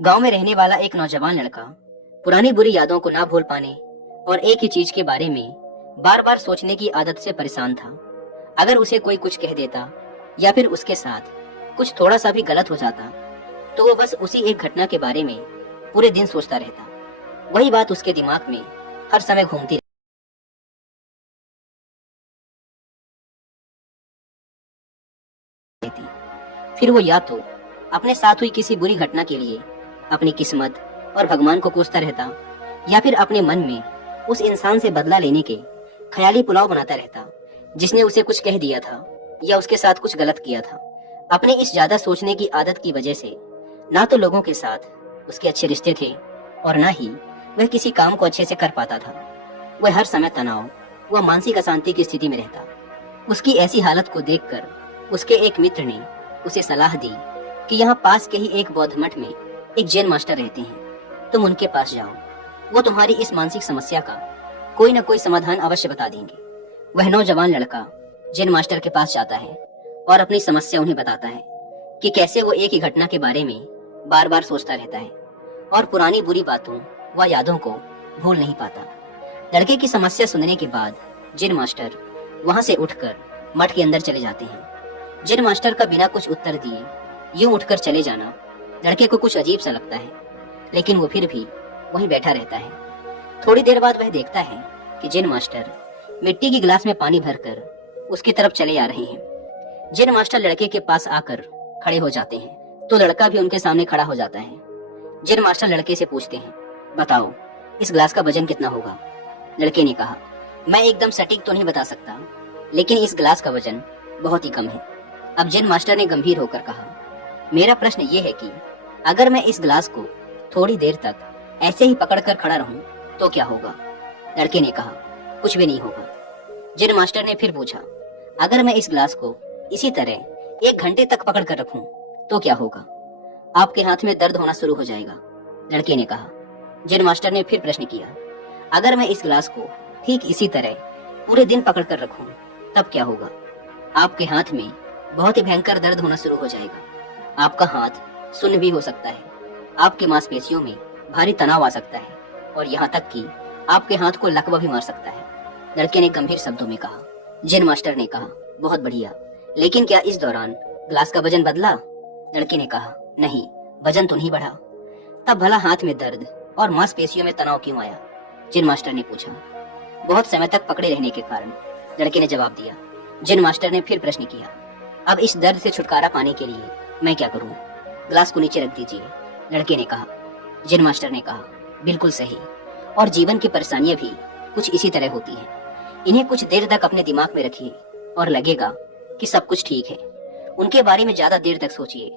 गांव में रहने वाला एक नौजवान लड़का पुरानी बुरी यादों को ना भूल पाने और एक ही चीज के बारे में बार बार सोचने की आदत से परेशान था। अगर उसे कोई कुछ कह देता या फिर उसके साथ कुछ थोड़ा सा भी गलत हो जाता तो वो बस उसी एक घटना के बारे में पूरे दिन सोचता रहता। वही बात उसके दिमाग में हर समय घूमती रहती। फिर वो या तो अपने साथ हुई किसी बुरी घटना के लिए अपनी किस्मत और भगवान को कोसता रहता या फिर अपने मन में उस इंसान से बदला लेने के ख्याली पुलाव बनाता रहता जिसने उसे कुछ कह दिया था या उसके साथ कुछ गलत किया था। अपने इस ज्यादा सोचने की आदत की वजह से ना तो लोगों के साथ उसके अच्छे रिश्ते थे और ना ही वह किसी काम को अच्छे से कर पाता था। वह हर समय तनाव व मानसिक अशांति की स्थिति में रहता। उसकी ऐसी हालत को देखकर उसके एक मित्र ने उसे सलाह दी कि यहाँ पास के ही एक बौद्ध मठ में एक जैन मास्टर रहते हैं, तुम उनके पास जाओ, वो तुम्हारी इस मानसिक समस्या का कोई न कोई समाधान अवश्य बता देंगे। वह नौजवान लड़का जैन मास्टर के पास जाता है और अपनी समस्या उन्हें बताता है कि कैसे वो एक ही घटना के बारे में बार बार सोचता रहता है और पुरानी बुरी बातों व यादों को भूल नहीं पाता। लड़के की समस्या सुनने के बाद जैन मास्टर वहां से उठकर मठ के अंदर चले जाते हैं। जैन मास्टर का बिना कुछ उत्तर दिए यूं उठकर चले जाना लड़के को कुछ अजीब सा लगता है, लेकिन वो फिर भी वहीं बैठा रहता है। थोड़ी देर बाद वह देखता है कि जैन मास्टर मिट्टी की गिलास में पानी भरकर उसकी तरफ चले आ रहे हैं। जैन मास्टर लड़के के पास आकर खड़े हो जाते हैं तो लड़का भी उनके सामने खड़ा हो जाता है। जैन मास्टर लड़के से पूछते हैं, बताओ इस गिलास का वजन कितना होगा? लड़के ने कहा, मैं एकदम सटीक तो नहीं बता सकता, लेकिन इस गिलास का वजन बहुत ही कम है। अब जैन मास्टर ने गंभीर होकर कहा, मेरा प्रश्न ये है कि अगर मैं इस गिलास को थोड़ी देर तक ऐसे ही पकड़कर खड़ा रहूं तो क्या होगा? लड़के ने कहा, कुछ भी नहीं होगा। जैन मास्टर ने फिर पूछा, अगर मैं इस गिलास को इसी तरह 1 घंटे तक पकड़ कर रखूं तो क्या होगा? आपके हाथ में दर्द होना शुरू हो जाएगा। लड़के ने कहा। जैन मास्टर ने फिर प्रश्न किया, अगर मैं इस गिलास को ठीक इसी तरह पूरे दिन पकड़ कर रखूं तब क्या होगा? आपके हाथ में बहुत ही भयंकर दर्द होना शुरू हो जाएगा। आपका हाथ सुन्न भी हो सकता है, आपकी मांसपेशियों में भारी तनाव आ सकता है और यहाँ तक कि आपके हाथ को लकवा भी मार सकता है। लड़के ने गंभीर शब्दों में कहा। जैन मास्टर ने कहा, बहुत बढ़िया, लेकिन क्या इस दौरान ग्लास का वजन बदला? लड़के ने कहा, नहीं, वजन तो नहीं बढ़ा। तब भला हाथ में दर्द और मांसपेशियों में तनाव क्यों आया? जैन मास्टर ने पूछा। बहुत समय तक पकड़े रहने के कारण, लड़के ने जवाब दिया। जैन मास्टर ने फिर प्रश्न किया, अब इस दर्द से छुटकारा पाने के लिए मैं क्या करूं? ग्लास को नीचे रख दीजिए। लड़के ने कहा। जैन मास्टर ने कहा, बिल्कुल सही, और जीवन की परेशानियां भी कुछ इसी तरह होती हैं। इन्हें कुछ देर तक अपने दिमाग में रखिए और लगेगा कि सब कुछ ठीक है। उनके बारे में ज्यादा देर तक सोचिए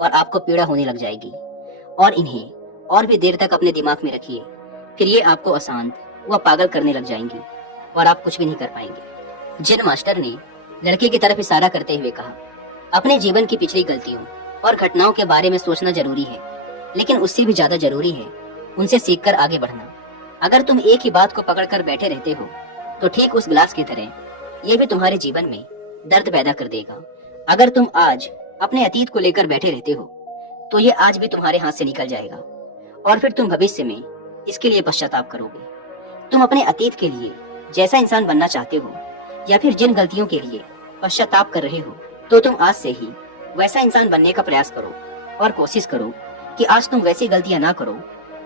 और आपको पीड़ा होने लग जाएगी, और इन्हें और भी देर तक अपने दिमाग में रखिए, फिर ये आपको अशांत व पागल करने लग जाएंगी और आप कुछ भी नहीं कर पाएंगे। जैन मास्टर ने लड़के की तरफ इशारा करते हुए कहा, अपने जीवन की पिछली गलतियों और घटनाओं के बारे में सोचना जरूरी है, लेकिन उससे भी ज्यादा जरूरी है उनसे सीखकर आगे बढ़ना। अगर तुम एक ही बात को पकड़कर बैठे रहते हो तो ठीक उस गिलास की तरह ये भी तुम्हारे जीवन में दर्द पैदा कर देगा। अगर तुम आज अपने अतीत को लेकर बैठे रहते हो तो ये आज भी तुम्हारे हाथ से निकल जाएगा और फिर तुम भविष्य में इसके लिए पश्चाताप करोगे। तुम अपने अतीत के लिए जैसा इंसान बनना चाहते हो या फिर जिन गलतियों के लिए पश्चाताप कर रहे हो, तो तुम आज से ही वैसा इंसान बनने का प्रयास करो और कोशिश करो कि आज तुम वैसी गलतियां ना करो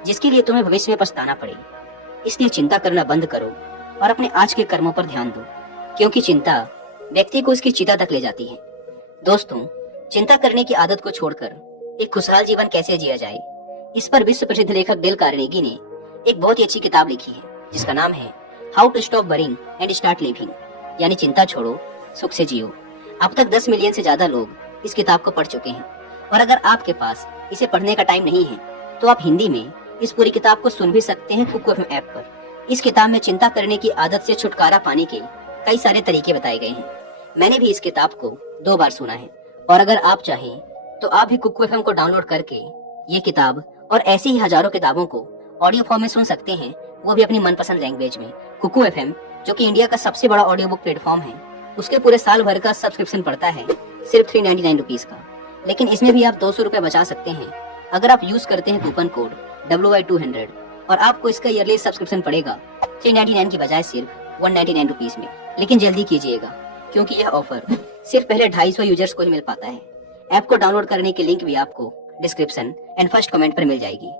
जिसके लिए तुम्हें भविष्य में पछताना पड़े। इसलिए चिंता करना बंद करो और अपने आज के कर्मों पर ध्यान दो, क्योंकि चिंता व्यक्ति को उसकी चिता तक ले जाती है। दोस्तों, चिंता करने की आदत को छोड़कर एक खुशहाल जीवन कैसे जिया जाए, इस पर विश्व प्रसिद्ध लेखक डेल कार्नेगी ने एक बहुत ही अच्छी किताब लिखी है जिसका नाम है how to stop worrying and start living, यानी चिंता छोड़ो, सुख से जियो। अब तक 10 मिलियन से ज्यादा लोग इस किताब को पढ़ चुके हैं, और अगर आपके पास इसे पढ़ने का टाइम नहीं है तो आप हिंदी में इस पूरी किताब को सुन भी सकते हैं कुकू एफएम ऐप पर। इस किताब में चिंता करने की आदत से छुटकारा पाने के कई सारे तरीके बताए गए हैं। मैंने भी इस किताब को 2 बार सुना है, और अगर आप चाहें तो आप भी कुकू एफएम को डाउनलोड करके ये किताब और ऐसी ही हजारों किताबों को ऑडियो फॉर्म में सुन सकते हैं, वो भी अपनी मनपसंद लैंग्वेज में। कुकू एफएम, जो कि इंडिया का सबसे बड़ा ऑडियो बुक प्लेटफॉर्म है, उसके पूरे साल भर का सब्सक्रिप्शन पड़ता है सिर्फ 399 रुपीज का, लेकिन इसमें भी आप 200 रुपए बचा सकते हैं अगर आप यूज करते हैं कूपन कोड WY200 और आपको इसका ईयरली सब्सक्रिप्शन पड़ेगा 399 की बजाय सिर्फ 199 रुपीज में। लेकिन जल्दी कीजिएगा क्योंकि यह ऑफर सिर्फ पहले 250 यूजर्स को ही मिल पाता है। ऐप को डाउनलोड करने की लिंक भी आपको डिस्क्रिप्शन एंड फर्स्ट कमेंट पर मिल जाएगी।